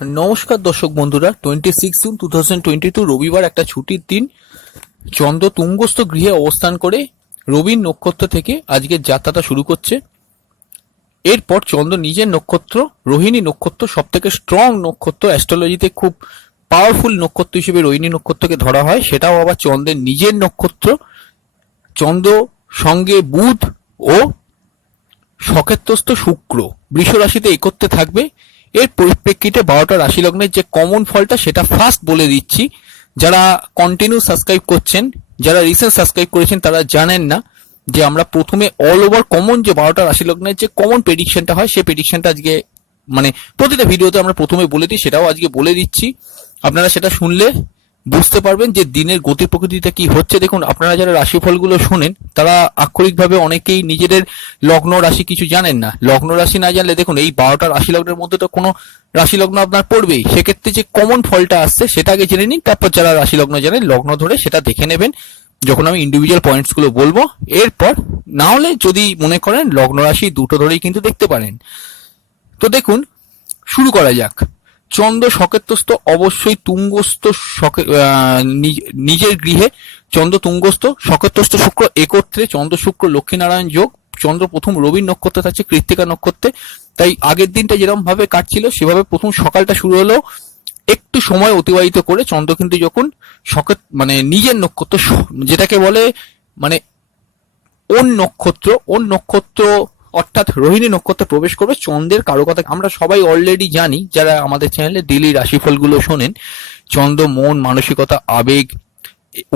নমস্কার দর্শক বন্ধুরা, 26 জুন 2022 রবিবার একটা ছুটির দিন। চন্দ্র তুঙ্গস্থ গৃহে অবস্থান করে রবির নক্ষত্র থেকে আজকের যাত্রাটা শুরু করছে। এরপর চন্দ্র নিজের নক্ষত্র রোহিণী নক্ষত্র, সব থেকে স্ট্রং নক্ষত্র, অ্যাস্ট্রোলজিতে খুব পাওয়ারফুল নক্ষত্র হিসেবে রোহিণী নক্ষত্রকে ধরা হয়, সেটাও আবার চন্দ্রের নিজের নক্ষত্র। চন্দ্র সঙ্গে বুধ ও সক্ষেত্রস্থ শুক্র বৃষ রাশিতে একত্রে থাকবে। এর পরিপ্রেক্ষিতে 12টা রাশি লগ্নের যে কমন ফলটা সেটা ফার্স্ট বলে দিচ্ছি। যারা কন্টিনিউ সাবস্ক্রাইব করছেন, যারা রিসেন্ট সাবস্ক্রাইব করেছেন তারা জানেন না যে আমরা প্রথমে অল ওভার কমন যে 12টা রাশি লগ্নের যে কমন প্রেডিকশনটা হয় সেই প্রেডিকশনটা আজকে মানে প্রতিটা ভিডিওতে আমরা প্রথমে বলে দিই, সেটাও আজকে বলে দিচ্ছি। আপনারা সেটা শুনলে বুঝতে পারবেন যে দিনের গতি প্রকৃতিটা কি হচ্ছে। দেখুন, আপনারা যারা রাশিফলগুলো শোনেন তারা আক্ষরিকভাবে অনেকেই নিজেদের লগ্ন রাশি কিছু জানেন না। লগ্ন রাশি না জানলে দেখুন এই 12টা রাশি লগ্নের মধ্যে তো কোনো রাশি লগ্ন আপনার পড়বেই, সেক্ষেত্রে যে কমন ফলটা আসছে সেটা আগে জেনে নিন, তারপর যারা রাশি লগ্ন জানেন লগ্ন ধরে সেটা দেখে নেবেন যখন আমি ইন্ডিভিজুয়াল পয়েন্টস গুলো বলবো। এরপর না হলে যদি মনে করেন লগ্ন রাশি দুটো ধরেই কিন্তু দেখতে পারেন। তো দেখুন, শুরু করা যাক। চন্দ্র সকেতস্থ অবশ্যই তুঙ্গস্থ নিজের গৃহে চন্দ্র তুঙ্গস্থ সকেতস্থ শুক্র একত্রে, চন্দ্র শুক্র লক্ষ্মীনারায়ণ যোগ। চন্দ্র প্রথম রবির নক্ষত্রে থাকছে, কৃত্তিকা নক্ষত্রে। তাই আগের দিনটা যেরকম ভাবে কাটছিল সেভাবে প্রথম সকালটা শুরু হলো। একটু সময় অতিবাহিত করে চন্দ্র কিন্তু যখন সকেত মানে নিজের নক্ষত্র যেটাকে বলে মানে ওন নক্ষত্র অর্থাৎ রোহিণী নক্ষত্রে প্রবেশ করবে, চন্দ্রের কারকতা আমরা সবাই অলরেডি জানি যারা আমাদের চ্যানেলে ডেইলি রাশিফলগুলো শোনেন। চন্দ্র মন, মানসিকতা, আবেগ,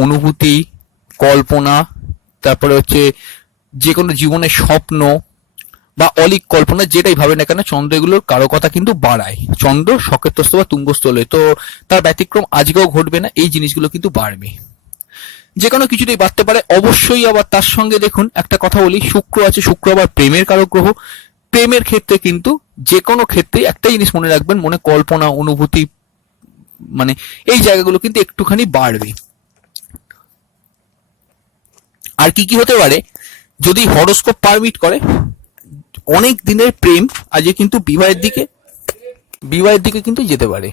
অনুভূতি, কল্পনা, তারপরে হচ্ছে যে কোনো জীবনের স্বপ্ন বা অলিক কল্পনা যেটাই ভাবে না কেন চন্দ্র এগুলোর কারকতা কিন্তু বাড়ায়। চন্দ্র সকেতস্থ বা তুঙ্গস্থ হলে তো তার ব্যতিক্রম আজকেও ঘটবে না, এই জিনিসগুলো কিন্তু বাড়বে। যে কোনো কিছুতেই বাড়তে পারে অবশ্যই। আবার তার সঙ্গে দেখুন একটা কথা বলি, শুক্র আছে, শুক্র আবার প্রেমের কারক গ্রহ। প্রেমের ক্ষেত্রে কিন্তু যে কোনো ক্ষেত্রে একটা জিনিস মনে রাখবেন, মনে কল্পনা, অনুভূতি, মানে এই জায়গাগুলো কিন্তু একটুখানি বাড়বে। আর কি কি হতে পারে যদি হরোস্কোপ পারমিট করে, অনেক দিনের প্রেম আজকে কিন্তু বিবাহের দিকে কিন্তু যেতে পারে।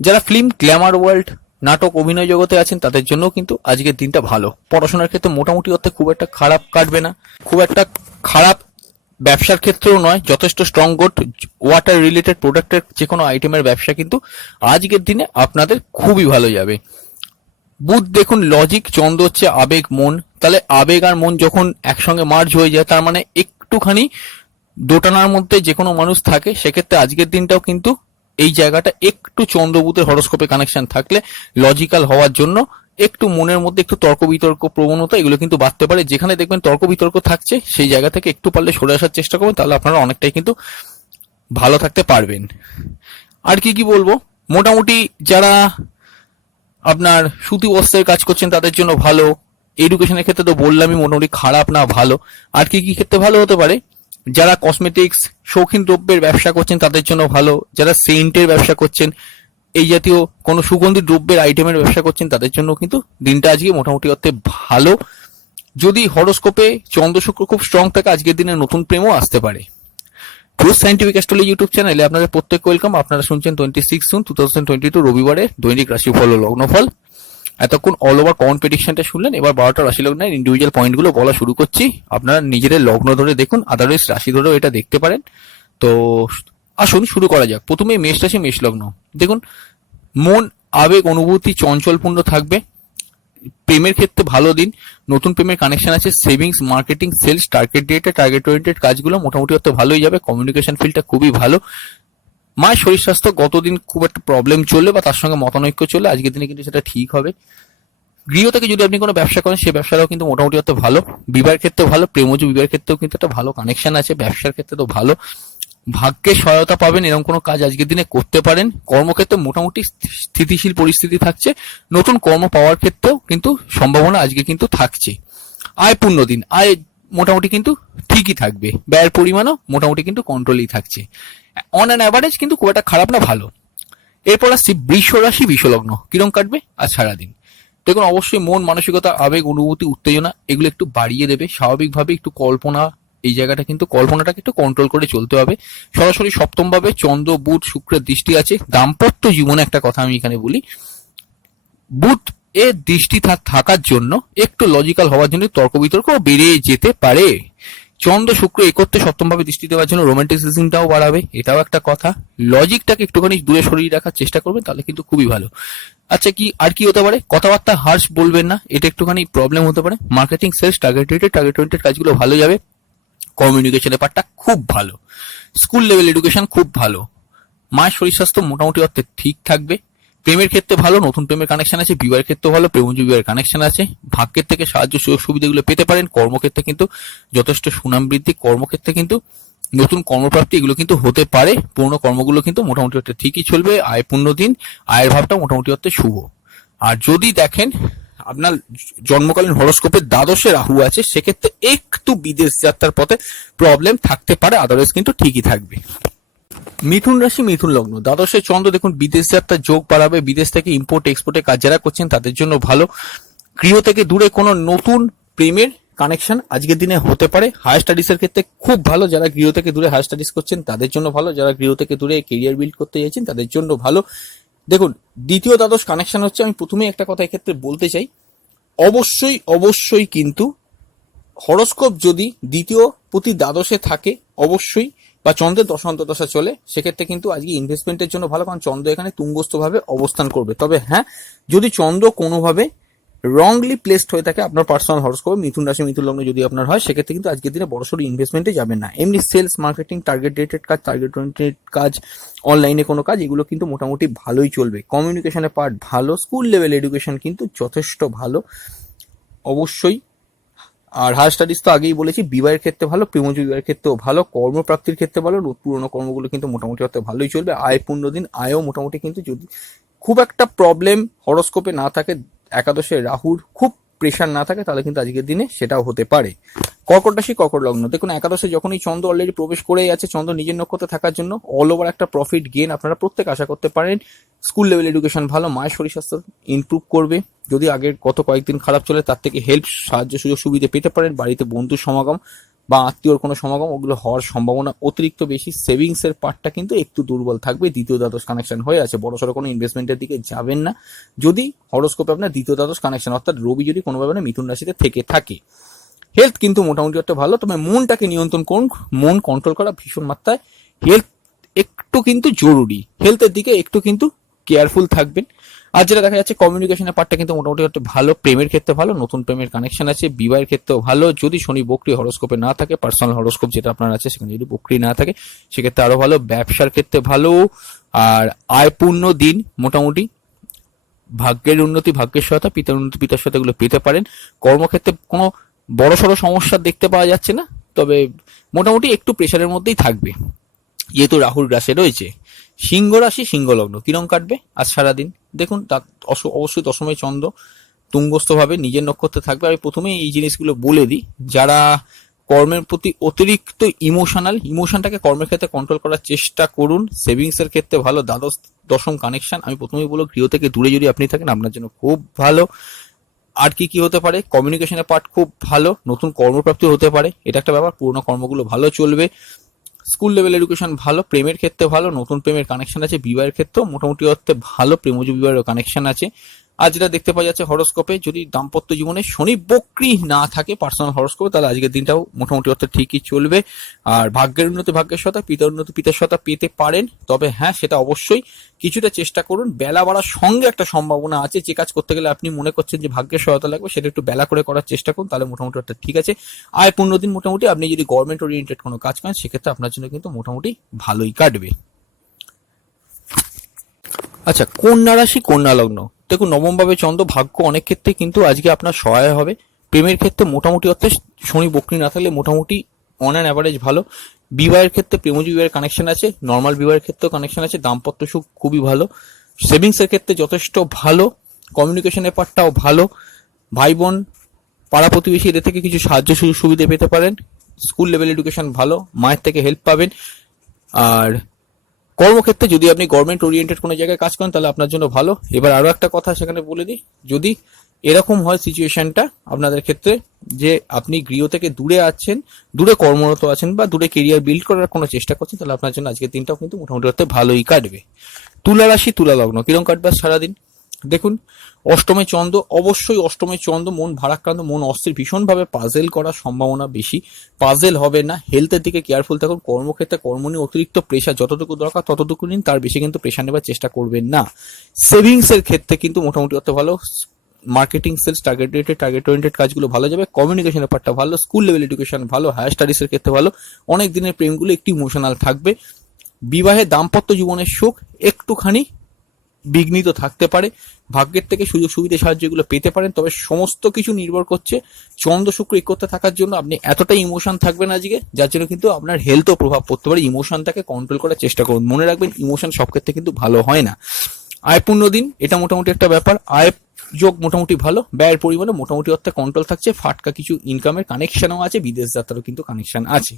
যারা ফিল্ম, গ্ল্যামার ওয়ার্ল্ড, নাটক, অভিনয় জগতে আছেন তাদের জন্য কিন্তু আজকের দিনটা ভালো। পড়াশোনার ক্ষেত্রে মোটামুটি অর্থে খুব একটা খারাপ কাটবে না, খুব একটা খারাপ ব্যবসার ক্ষেত্রেও নয়, যথেষ্ট স্ট্রং গোট। ওয়াটার রিলেটেড প্রোডাক্টের যে কোনো আইটেমের ব্যবসা কিন্তু আজকের দিনে আপনাদের খুবই ভালো যাবে। বুধ দেখুন লজিক, চন্দ্র হচ্ছে আবেগ, মন। তাহলে আবেগ আর মন যখন একসঙ্গে মার্জ হয়ে যায় তার মানে একটুখানি দোটানার মধ্যে যে কোনো মানুষ থাকে, সেক্ষেত্রে আজকের দিনটাও কিন্তু এই জায়গাটা একটু চন্দ্রবুধের হরোস্কোপে কানেকশন থাকলে লজিক্যাল হওয়ার জন্য একটু মনের মধ্যে একটু তর্ক বিতর্ক প্রবণতা এগুলো কিন্তু বাড়তে পারে। যেখানে দেখবেন তর্ক বিতর্ক থাকছে সেই জায়গা থেকে একটু পারলে সরে আসার চেষ্টা করবেন, তাহলে আপনারা অনেকটাই কিন্তু ভালো থাকতে পারবেন। আর কি কি বলবো, মোটামুটি যারা আপনার সুতি বস্ত্রের কাজ করছেন তাদের জন্য ভালো। এডুকেশনের ক্ষেত্রে তো বললামই মোটামুটি খারাপ না, ভালো। আর কি কি ক্ষেত্রে ভালো হতে পারে, যারা কসমেটিক্স, শৌখিন দ্রব্যের ব্যবসা করছেন তাদের জন্য ভালো। যারা সেন্টের ব্যবসা করছেন, এই জাতীয় কোনো সুগন্ধি দ্রব্যের আইটেমের ব্যবসা করছেন তাদের জন্য কিন্তু দিনটা আজকে মোটামুটি অর্থে ভালো। যদি হরোস্কোপে চন্দ্র শুক্র খুব স্ট্রং থাকে আজকের দিনে নতুন প্রেমও আসতে পারে। ট্রুথ সায়েন্টিফিক অ্যাস্ট্রোলজি ইউটিউব চ্যানেলে আপনাদের প্রত্যেক ওয়েলকাম। আপনারা শুনছেন 26 জুন 2022 রবিবারে দৈনিক রাশিফল ও লগ্নফল। এতক্ষণ অল ওভার কমন প্রেডিকশনটা শুনলেন, এবার 12টা রাশি লগ্নের ইন্ডিভিজুয়াল পয়েন্টগুলো বলা শুরু করছি। আপনারা নিজেদের লগ্ন ধরে দেখুন, আদারওয়াইজ রাশি ধরেও এটা দেখতে পারেন। তো আসুন শুরু করা যাক। প্রথমে মেষ রাশি, মেষ লগ্ন। দেখুন, মন, আবেগ, অনুভূতি চঞ্চলপূর্ণ থাকবে। প্রেমের ক্ষেত্রে ভালো দিন, নতুন প্রেমের কানেকশন আছে। Savings, marketing, sales, target data, target oriented কাজগুলো মোটামুটি অর্থে ভালোই যাবে। কমিউনিকেশন ফিল্ডটা খুবই ভালো। মায়ের শরীর স্বাস্থ্য গতদিন খুব একটা প্রবলেম চললে বা তার সঙ্গে মতানৈক্য চললে আজকের দিনে কিন্তু সেটা ঠিক হবে। গৃহ থেকে যদি আপনি কোনো ব্যবসা করেন সেই ব্যবসাটাও কিন্তু মোটামুটি অর্থে ভালো। বিবাহের ক্ষেত্রেও ভালো, প্রেমজ বিবাহের ক্ষেত্রেও কিন্তু একটা ভালো কানেকশন আছে। ব্যবসার ক্ষেত্রে তো ভালো, ভাগ্যের সহায়তা পাবেন, এরকম কোনো কাজ আজকের দিনে করতে পারেন। কর্মক্ষেত্রে মোটামুটি স্থিতিশীল পরিস্থিতি থাকছে। নতুন কর্ম পাওয়ার ক্ষেত্রেও কিন্তু সম্ভাবনা আজকে কিন্তু থাকছে। আয় পূর্ণ দিন, আয় মোটামুটি কিন্তু ঠিকই থাকবে। ব্যয়ের পরিমাণও মোটামুটি কিন্তু কন্ট্রোলেই থাকছে। অন অ্যান অ্যাভারেজ কিন্তু খুব একটা খারাপ না, ভালো। এরপর আসছি বৃষ রাশি, বৃষ লগ্ন। কিরম কাটবে আজ সারাদিন? দেখুন, অবশ্যই মন, মানসিকতা, আবেগ, অনুভূতি, উত্তেজনা এগুলো একটু বাড়িয়ে দেবে। স্বাভাবিকভাবে একটু কল্পনা এই জায়গাটা কিন্তু কল্পনাটাকে একটু কন্ট্রোল করে চলতে হবে। সরাসরি সপ্তম ভাবে চন্দ্র বুধ শুক্রের দৃষ্টি আছে। দাম্পত্য জীবনে একটা কথা আমি এখানে বলি, বুধ এর দৃষ্টি থাকার জন্য একটু লজিক্যাল হওয়ার জন্য তর্ক বিতর্ক বেড়ে যেতে পারে। চন্দ্র শুক্র একত্রে সপ্তম ভাবে দৃষ্টি দেওয়ার জন্য রোমান্টিসিজমটাও বাড়াবে, এটাও একটা কথা। লজিকটাকে একটুখানি দূরে সরিয়ে রাখার চেষ্টা করবেন, তাহলে কিন্তু খুবই ভালো। আচ্ছা, কি আর কি হতে পারে? কথাবার্তা হার্শ বলবেন না, এটা একটুখানি প্রবলেম হতে পারে। মার্কেটিং, সেলস, টার্গেট ওরিয়েন্টেড কাজগুলো ভালো যাবে। কমিউনিকেশনের পার্টটা খুব ভালো। স্কুল লেভেল এডুকেশন খুব ভালো। মায়ের শরীর স্বাস্থ্য মোটামুটি অর্থে ঠিক থাকবে। প্রেমের ক্ষেত্রে ভালো, নতুন প্রেমের কানেকশন আছে। বিবাহের ক্ষেত্রে ভালো, প্রেমজ বিবাহের কানেকশন আছে। ভাগ্যের থেকে সাহায্য সুযোগ সুবিধাগুলো পেতে পারেন। কর্মক্ষেত্রে কিন্তু যথেষ্ট সুনাম বৃদ্ধি, কর্মক্ষেত্রে কিন্তু নতুন কর্মপ্রাপ্তি এগুলো কিন্তু হতে পারে। পুরনো কর্মগুলো কিন্তু মোটামুটি অর্থে ঠিকই চলবে। আয় পূর্ণ দিন, আয়ের ভাবটা মোটামুটি অর্থে শুভ। আর যদি দেখেন আপনার জন্মকালীন হরোস্কোপে দ্বাদশে রাহু আছে, সেক্ষেত্রে একটু বিদেশ যাত্রার পথে প্রবলেম থাকতে পারে, আদারওয়াইজ কিন্তু ঠিকই থাকবে। মিথুন রাশি, মিথুন লগ্ন, দ্বাদশে চন্দ্র দেখুন বিদেশ যাত্রার যোগ বাড়াবে। বিদেশ থেকে ইম্পোর্ট এক্সপোর্টের কাজ যারা করছেন তাদের জন্য ভালো। গৃহ থেকে দূরে কোনো নতুন প্রেমের কানেকশন আজকের দিনে হতে পারে। হায়ার স্টাডিজ এর ক্ষেত্রে খুব ভালো, যারা গৃহ থেকে দূরে হায়ার স্টাডিজ করছেন তাদের জন্য ভালো। যারা গৃহ থেকে দূরে কেরিয়ার বিল্ড করতে চাইছেন তাদের জন্য ভালো। দেখুন, দ্বিতীয় দ্বাদশ কানেকশন হচ্ছে, আমি প্রথমেই একটা কথা এক্ষেত্রে বলতে চাই, অবশ্যই অবশ্যই কিন্তু হরোস্কোপ যদি দ্বিতীয় প্রতি দ্বাদশে থাকে অবশ্যই, বা চন্দ্রের দশা চলে, সেক্ষেত্রে কিন্তু আজকে ইনভেস্টমেন্টের জন্য ভালো, কারণ চন্দ্র এখানে তুঙ্গস্থ ভাবে অবস্থান করবে। তবে হ্যাঁ, যদি চন্দ্র কোনোভাবে রংলি প্লেসড হয়ে থাকে আপনার পার্সোনাল হরোস্কোপে, মিথুন রাশি মিথুন লগ্ন যদি আপনার হয়, সেক্ষেত্রে কিন্তু আজকের দিনে বড়সড় ইনভেস্টমেন্টে যাবেন না। এমনি সেলস, মার্কেটিং, টার্গেট ওরিয়েন্টেড কাজ, অনলাইনে কোনো কাজ, এগুলো কিন্তু মোটামুটি ভালোই চলবে। কমিউনিকেশনের পার্ট ভালো। স্কুল লেভেল এডুকেশন কিন্তু যথেষ্ট ভালো অবশ্যই। আর হায়ার স্টাডিজ তো আগেই বলেছি। বিবাহের ক্ষেত্রে ভালো, প্রেমজ বিবাহের ক্ষেত্রেও ভালো, কর্মপ্রাপ্তির ক্ষেত্রে ভালো, পুরোনো কর্মগুলো কিন্তু মোটামুটি অর্থে ভালোই চলবে। আয় পূর্ণ দিন, আয়ও মোটামুটি কিন্তু, যদি খুব একটা প্রবলেম হরোস্কোপে না থাকে, একাদশে রাহুর খুব প্রেশার না থাকে, তাহলে কিন্তু আজকের দিনে সেটাও হতে পারে। কর্কট রাশি, কর্কট লগ্ন, দেখুন একাদশে যখনই চন্দ্র অলরেডি প্রবেশ করেই আছে, চন্দ্র নিজের নক্ষত্রে থাকার জন্য অল ওভার একটা প্রফিট গেন আপনারা প্রত্যেক আশা করতে পারেন। স্কুল লেভেল এডুকেশন ভালো, মায়ের শরীর স্বাস্থ্য ইমপ্রুভ করবে। যদি আগের গত কয়েকদিন খারাপ চলে, তার থেকে হেল্প, সাহায্য, সুযোগ সুবিধা পেতে পারেন। বাড়িতে বন্ধুর সমাগম বা আত্মীয়র কোনো সমাগম, ওগুলো হওয়ার সম্ভাবনা অতিরিক্ত বেশি। সেভিংস এর পার্টটা কিন্তু একটু দুর্বল থাকবে। দ্বিতীয় দ্বাদশ কানেকশন হয়ে আছে, বড়সড় কোনো ইনভেস্টমেন্টের দিকে যাবেন না যদি হরোস্কোপে আপনার দ্বিতীয় দ্বাদশ কানেকশন, অর্থাৎ রবি যদি কোনোভাবে মিথুন রাশিতে থেকে থাকে। হেলথ কিন্তু মোটামুটি একটা ভালো, তবে মনটাকে নিয়ন্ত্রণ করুন। মন কন্ট্রোল করা ভীষণ মাত্রায় হেলথ একটু কিন্তু জরুরি। হেলথের দিকে একটু কিন্তু কেয়ারফুল থাকবেন। আর যেটা দেখা যাচ্ছে কমিউনিকেশনের পার্টটা কিন্তু মোটামুটি একটা ভালো। প্রেমের ক্ষেত্রে ভালো, নতুন প্রেমের কানেকশন আছে। বিবাহের ক্ষেত্রেও ভালো, যদি শনি বক্রী হরোস্কোপে না থাকে, পার্সোনাল হরোস্কোপ যেটা আপনার আছে সেখানে যদি বক্রী না থাকে, সেক্ষেত্রে আরো ভালো। ব্যবসার ক্ষেত্রে ভালো। আর আয়পূর্ণ দিন মোটামুটি। ভাগ্যের উন্নতি, ভাগ্যের সহায়তা, পিতার উন্নতি, পিতার সহায়তা এগুলো পেতে পারেন। কর্মক্ষেত্রে কোনো বড়সড় সমস্যা দেখতে পাওয়া যাচ্ছে না, তবে মোটামুটি একটু প্রেশারের মধ্যেই থাকবে যেহেতু রাহুর গ্রাসে রয়েছে। সিংহ রাশি, সিংহ লগ্ন, কিরম কাটবে আজ সারাদিন? দেখুন, অবশ্যই দশমে চন্দ্র তুঙ্গস্থ ভাবে নিজের নক্ষত্রে থাকবে। আমি প্রথমেই এই জিনিসগুলো বলে দিই, যারা কর্মের প্রতি অতিরিক্ত ইমোশনটাকে কর্মের ক্ষেত্রে কন্ট্রোল করার চেষ্টা করুন। সেভিংস এর ক্ষেত্রে ভালো। দ্বাদশ দশম কানেকশন, আমি প্রথমেই বলবো গৃহ থেকে দূরে যদি আপনি থাকেন আপনার জন্য খুব ভালো। আর কি হতে পারে? কমিউনিকেশনের পার্ট খুব ভালো, নতুন কর্মপ্রাপ্তি হতে পারে, এটা একটা ব্যাপার। পুরোনো কর্মগুলো ভালো চলবে। স্কুল লেভেল এডুকেশন ভালো, প্রেমের ক্ষেত্রে ভালো, নতুন প্রেমের কানেকশন আছে। বিবাহের ক্ষেত্রেও মোটামুটি অর্থে ভালো, প্রেমজ বিবাহের কানেকশন আছে। আর যেটা দেখতে পাওয়া যাচ্ছে হরোস্কোপে, যদি দাম্পত্য জীবনে শনি বক্রী না থাকে পার্সোনাল হরোস্কোপে, তাহলে আজকের দিনটাও মোটামুটি অর্থে ঠিকই চলবে। আর ভাগ্যের উন্নতি, ভাগ্যের সহায়তা, পিতার উন্নতি, পিতার সহায়তা পেতে পারেন। তবে হ্যাঁ, সেটা অবশ্যই কিছুটা চেষ্টা করুন। বেলা বাড়ার সঙ্গে একটা সম্ভাবনা আছে, যে কাজ করতে গেলে আপনি মনে করছেন যে ভাগ্যের সহায়তা লাগবে, সেটা একটু বেলা করে করার চেষ্টা করুন, তাহলে মোটামুটি অর্থাৎ ঠিক আছে। আয় পূর্ণ দিন মোটামুটি, আপনি যদি গভর্নমেন্ট ওরিয়েন্টেড কোনো কাজ করেন, সেক্ষেত্রে আপনার জন্য কিন্তু মোটামুটি ভালোই কাটবে। আচ্ছা, কন্যা রাশি, কন্যা লগ্ন, দেখুন নবম ভাবে চন্দ্র, ভাগ্য অনেক ক্ষেত্রে কিন্তু আজকে আপনার সহায় হবে। প্রেমের ক্ষেত্রে মোটামুটি অর্থে শনি বক্রী না থাকলে মোটামুটি অন অ্যান অ্যাভারেজ ভালো। বিবাহের ক্ষেত্রে প্রেমজ বিবাহের কানেকশন আছে, নর্মাল বিবাহের ক্ষেত্রেও কানেকশন আছে। দাম্পত্য সুখ খুবই ভালো। সেভিংস এর ক্ষেত্রে যথেষ্ট ভালো। কমিউনিকেশনের পার্টটাও ভালো। ভাই বোন, পাড়া প্রতিবেশী এদের থেকে কিছু সাহায্য সুবিধা পেতে পারেন। স্কুল লেভেল এডুকেশন ভালো, মায়ের থেকে হেল্প পাবেন। আর কর্মক্ষেত্রে যদি আপনি গভর্নমেন্ট ওরিয়েন্টেড কোনো জায়গায় কাজ করেন তাহলে আপনার জন্য ভালো। এবার আরো একটা কথা সেখানে বলে দিই, যদি এরকম হয় সিচুয়েশনটা আপনাদের ক্ষেত্রে যে আপনি গৃহ থেকে দূরে আছেন, দূরে কর্মরত আছেন বা দূরে কেরিয়ার বিল্ড করার কোনো চেষ্টা করছেন, তাহলে আপনার জন্য আজকের দিনটাও কিন্তু মোটামুটি অর্থে ভালোই কাটবে। তুলা রাশি তুলা লগ্ন কিরকম কাটবে সারাদিন? দেখুন, অষ্টমে চন্দ্র, অবশ্যই অষ্টমে চন্দ্র, মন ভারাক্রান্ত, মন অস্থির, ভীষণভাবে পাজেল করার সম্ভাবনা বেশি। পাজেল হবে না, হেলথের দিকে কেয়ারফুল থাকুন। কর্মক্ষেত্রে কর্ম নিয়ে অতিরিক্ত প্রেশার যতটুকু দরকার ততটুকু নিন, তার বেশি কিন্তু প্রেশার নেবার চেষ্টা করবেন না। সেভিংস এর ক্ষেত্রে কিন্তু মোটামুটি অর্থে ভালো। মার্কেটিং, সেলস, টার্গেট ওরিয়েন্টেড কাজগুলো ভালো যাবে। কমিউনিকেশনের পার্টটা ভালো, স্কুল লেভেল এডুকেশন ভালো, হায়ার স্টাডিজ এর ক্ষেত্রে ভালো। অনেক দিনের প্রেমগুলো একটু ইমোশনাল থাকবে। বিবাহে দাম্পত্য জীবনের সুখ একটুখানি বিঘ্নিত থাকতে পারে। ভাগ্যের থেকে সুযোগ সুবিধা সাহায্য এগুলো পেতে পারেন, তবে সমস্ত কিছু নির্ভর করছে চন্দ্র শুক্র একত্রে থাকার জন্য আপনি এতটাই ইমোশন থাকবেন আজকে, যার জন্য কিন্তু আপনার হেলথও প্রভাব পড়তে পারে। ইমোশনটাকে কন্ট্রোল করার চেষ্টা করুন। মনে রাখবেন, ইমোশন সব ক্ষেত্রে কিন্তু ভালো হয় না। আয়পূর্ণ দিন, এটা মোটামুটি একটা ব্যাপার। আয় যোগ মোটামুটি ভালো, ব্যয়ের পরিমাণে মোটামুটি অর্থে কন্ট্রোল থাকছে। ফাটকা কিছু ইনকামের কানেকশনও আছে, বিদেশ যাত্রারও কিন্তু কানেকশন আছে।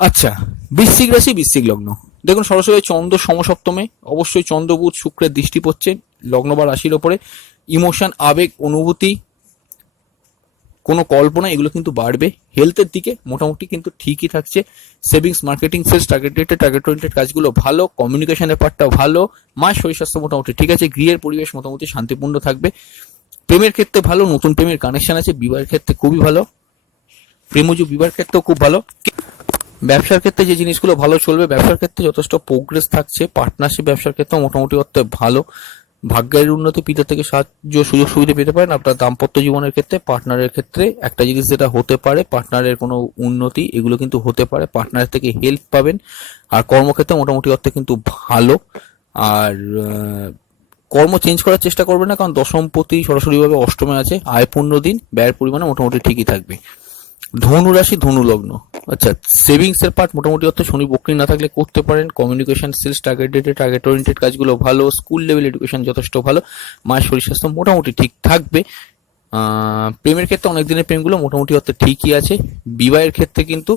আচ্ছা, বৃশ্চিক রাশি বৃশ্চিক লগ্ন, দেখুন সরাসরি চন্দ্র সমসপ্তমে, অবশ্যই চন্দ্র বুধ শুক্রের দৃষ্টি পড়ছে লগ্ন বা রাশির ওপরে। ইমোশন, আবেগ, অনুভূতি, কোনো কল্পনা এগুলো কিন্তু বাড়বে। হেলথের দিকে মোটামুটি কিন্তু ঠিকই থাকছে। Savings, marketing, sales, target oriented কাজগুলো ভালো। কমিউনিকেশনের পার্টটা ভালো। মায়ের শরীর স্বাস্থ্য মোটামুটি ঠিক আছে। গৃহের পরিবেশ মোটামুটি শান্তিপূর্ণ থাকবে। প্রেমের ক্ষেত্রে ভালো, নতুন প্রেমের কানেকশন আছে। বিবাহের ক্ষেত্রে খুবই ভালো, প্রেমজ বিবাহের ক্ষেত্রেও খুব ভালো। ব্যবসার ক্ষেত্রে যে জিনিসগুলো ভালো চলবে, ব্যবসার ক্ষেত্রে যথেষ্ট প্রোগ্রেস থাকছে। পার্টনারশিপ ব্যবসার ক্ষেত্রে মোটামুটি অর্থে ভালো। ভাগ্যের উন্নতি, পিতা থেকে সাহায্য সুযোগ সুবিধা পেতে পারেন। আপনার দাম্পত্য জীবনের ক্ষেত্রে, পার্টনারের ক্ষেত্রে একটা জিনিস যেটা হতে পারে, পার্টনারের কোনো উন্নতি এগুলো কিন্তু হতে পারে, পার্টনারের থেকে হেল্প পাবেন। আর কর্মক্ষেত্রে মোটামুটি অর্থে কিন্তু ভালো। আর কর্ম চেঞ্জ করার চেষ্টা করবেন না, কারণ দশমপতি সরাসরিভাবে অষ্টমে আছে। আয়পূর্ণ দিন, ব্যয়ের পরিমাণে মোটামুটি ঠিকই থাকবে। ধনু রাশি ধনু লগ্ন, আচ্ছা, সেভিংস এর পার্ট মোটামুটি অর্থ শনি বক্রি না থাকলে করতে পারেন। কমিউনিকেশন, সেলস, টার্গেট ওরিয়েন্টেড কাজগুলো ভালো। স্কুল লেভেল এডুকেশন যথেষ্ট ভালো। মায়ের শরীর স্বাস্থ্য মোটামুটি ঠিক থাকবে। প্রেমের ক্ষেত্রে অনেক দিনের প্রেমগুলো মোটামুটি অর্থ ঠিকই আছে। বিবাহের ক্ষেত্রে কিন্তু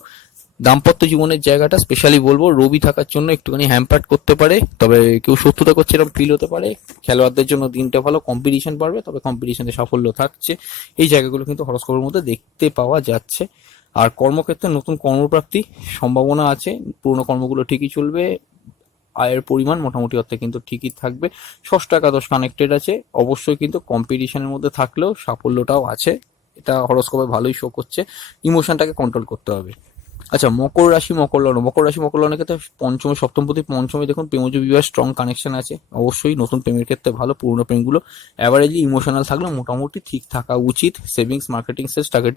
দাম্পত্য জীবনের জায়গাটা স্পেশালি বলবো রবি থাকার জন্য একটুখানি হ্যাম্পার্ট করতে পারে, তবে কেউ শত্রুতা করছে এরকম ফিল হতে পারে। খেলোয়াড়দের জন্য দিনটা ভালো, কম্পিটিশন বাড়বে, তবে কম্পিটিশনে সাফল্য থাকছে। এই জায়গাগুলো কিন্তু হরস্কোপের মধ্যে দেখতে পাওয়া যাচ্ছে। আর কর্মক্ষেত্রে নতুন কর্মপ্রাপ্তি সম্ভাবনা আছে। পুরোনো কর্মগুলো ঠিকই চলবে। আয়ের পরিমাণ মোটামুটি অর্থে কিন্তু ঠিকই থাকবে। ষষ্ঠ একাদশ কানেক্টেড আছে, অবশ্যই কিন্তু কম্পিটিশনের মধ্যে থাকলেও সাফল্যটাও আছে। এটা হরস্কোপে ভালোই শো করছে। ইমোশনটাকে কন্ট্রোল করতে হবে। আচ্ছা, মকর রাশি মকর লগ্ন, মকর রাশি মকর লগ্নের ক্ষেত্রে পঞ্চমে সপ্তমপতি পঞ্চমে দেখুন প্রেমজ বিবাহের স্ট্রং কানেকশন আছে। অবশ্যই নতুন প্রেমের ক্ষেত্রে ভালো। পুরনো প্রেমগুলো অ্যাভারেজলি ইমোশনাল থাকলেও মোটামুটি ঠিক থাকা উচিত। Savings, marketing, sales, target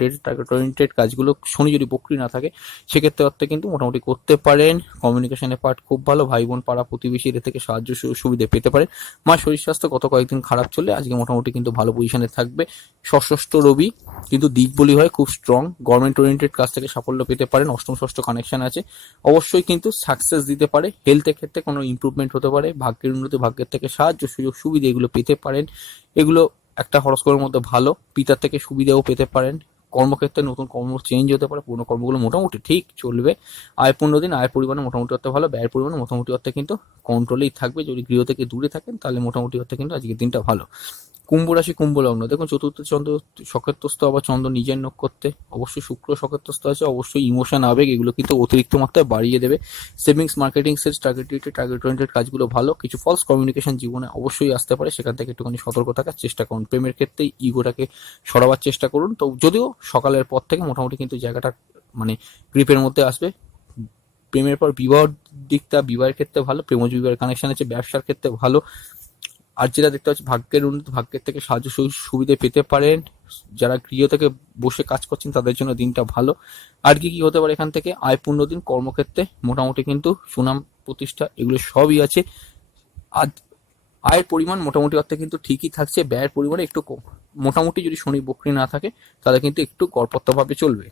oriented কাজগুলো শনি যদি বক্রি না থাকে সেক্ষেত্রে অর্থে কিন্তু মোটামুটি করতে পারেন। কমিউনিকেশনের পার্ট খুব ভালো। ভাই বোন, পাড়া প্রতিবেশী এদের থেকে সাহায্য সুবিধা পেতে পারেন। মার শরীর স্বাস্থ্য গত কয়েকদিন খারাপ চলে, আজকে মোটামুটি কিন্তু ভালো পজিশনে থাকবে। ষষ্ঠ রবি কিন্তু দিক বলি হয় খুব স্ট্রং। গভর্নমেন্ট ওরিয়েন্টেড কাজ থেকে সাফল্য পেতে পারেন। অষ্টম ষষ্ঠ কানেকশন আছে, অবশ্যই কিন্তু সাকসেস দিতে পারে। হেলথের ক্ষেত্রে কোনো ইমপ্রুভমেন্ট হতে পারে। ভাগ্যের উন্নতি, ভাগ্যের থেকে সাহায্য সুযোগ সুবিধা এগুলো পেতে পারেন। এগুলো একটা হরস্কোপের মধ্যে ভালো। পিতার থেকে সুবিধাও পেতে পারেন। কর্মক্ষেত্রে নতুন কর্ম চেঞ্জ হতে পারে। পুরোনো কর্মগুলো মোটামুটি ঠিক চলবে। আয়পূর্ণ দিন, আয়ের পরিমাণে মোটামুটি অর্থে ভালো। ব্যয়ের পরিমাণে মোটামুটি অর্থে কিন্তু কন্ট্রোলেই থাকবে। যদি গৃহ থেকে দূরে থাকেন তাহলে মোটামুটি অর্থে কিন্তু আজকের দিনটা ভালো। কুম্ভ রাশি কুম্ভ লগ্ন, দেখুন চতুর্থ চন্দ্র সকেতস্থ, আবার চন্দ্র নিজের নক্ষত্রে, অবশ্যই শুক্র সকেতস্থ আছে। অবশ্যই ইমোশন, আবেগ এগুলো কিন্তু অতিরিক্ত মাত্রায় বাড়িয়ে দেবে। Savings, marketing, sales, target oriented কাজগুলো ভালো। কিছু ফলস কমিউনিকেশন জীবনে অবশ্যই আসতে পারে, সেখান থেকে একটুখানি সতর্ক থাকার চেষ্টা করুন। প্রেমের ক্ষেত্রে ইগোটাকে সরাবার চেষ্টা করুন। তো যদিও সকালের পর থেকে মোটামুটি কিন্তু জায়গাটা মানে গ্রিপের মধ্যে আসবে। প্রেমের পর বিবাহ দিকটা, বিবাহের ক্ষেত্রে ভালো। প্রেমজ বিবাহের কানেকশন আছে। ব্যবসার ক্ষেত্রে ভালো। আর যেটা দেখতে পাচ্ছি ভাগ্যের উন্নতি, ভাগ্যের থেকে সাহায্য সুবিধা পেতে পারেন। যারা গৃহ থেকে বসে কাজ করছেন তাদের জন্য দিনটা ভালো। আর কি কি হতে পারে এখান থেকে? আয়পূর্ণ দিন, কর্মক্ষেত্রে মোটামুটি কিন্তু সুনাম প্রতিষ্ঠা এগুলো সবই আছে। আর আয়ের পরিমাণ মোটামুটি অর্থে কিন্তু ঠিকই থাকছে। ব্যয়ের পরিমাণে একটু কম। মোটামুটি যদি শনি বক্রি না থাকে তাহলে কিন্তু একটু গড়পড়তাভাবে চলবে।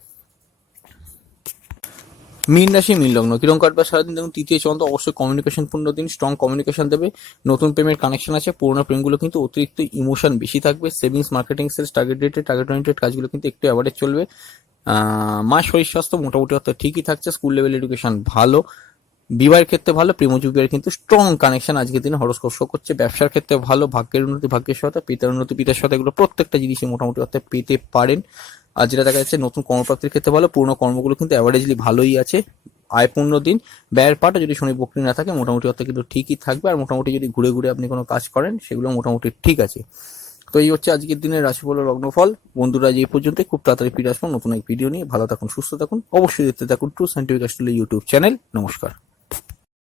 মীন রাশি মীন লগ্ন, কিরকম কাটবে সারাদিন? দেখুন তৃতীয় চন্দ্র, অবশ্যই কমিউনিকেশন পূর্ণ দিন, স্ট্রং কমিউনিকেশন দেবে। নতুন প্রেমের কানেকশন আছে। পুরোনো প্রেমগুলো কিন্তু অতিরিক্ত ইমোশন বেশি থাকবে। Savings, marketing, sales, target oriented কাজগুলো কিন্তু একটু অ্যাভারেজ চলবে। মার শরীর স্বাস্থ্য মোটামুটি অর্থ ঠিকই থাকছে। স্কুল লেভেল এডুকেশন ভালো। বিবাহের ক্ষেত্রে ভালো, প্রেমজ বিবাহের কিন্তু স্ট্রং কানেকশন আজকের দিনে হরোস্কোপ শো করছে। ব্যবসার ক্ষেত্রে ভালো, ভাগ্যের উন্নতি, ভাগ্যের সহায়তা, পিতার উন্নতি, পিতার সহায়তা, এগুলো প্রত্যেকটা জিনিসই মোটামুটি অর্থাৎ পেতে পারেন। আর যেটা দেখা যাচ্ছে নতুন কর্মপ্রাপ্তির ক্ষেত্রে ভালো, পুরোনো কর্মগুলো কিন্তু অ্যাভারেজলি ভালোই আছে। আয়পূর্ণ দিন, ব্যয়ের পাটা যদি শনি বকরি না থাকে মোটামুটি অর্থে কিন্তু ঠিকই থাকবে। আর মোটামুটি যদি ঘুরে ঘুরে আপনি কোনো কাজ করেন সেগুলো মোটামুটি ঠিক আছে। তো এই হচ্ছে আজকের দিনের রাশিফল ও লগ্নফল। বন্ধুরা আজ এই পর্যন্ত, খুব তাড়াতাড়ি ফিরে আসবো নতুন এক ভিডিও নিয়ে। ভালো থাকুন, সুস্থ থাকুন, অবশ্যই দেখতে থাকুন true scientific astrology YouTube channel. নমস্কার।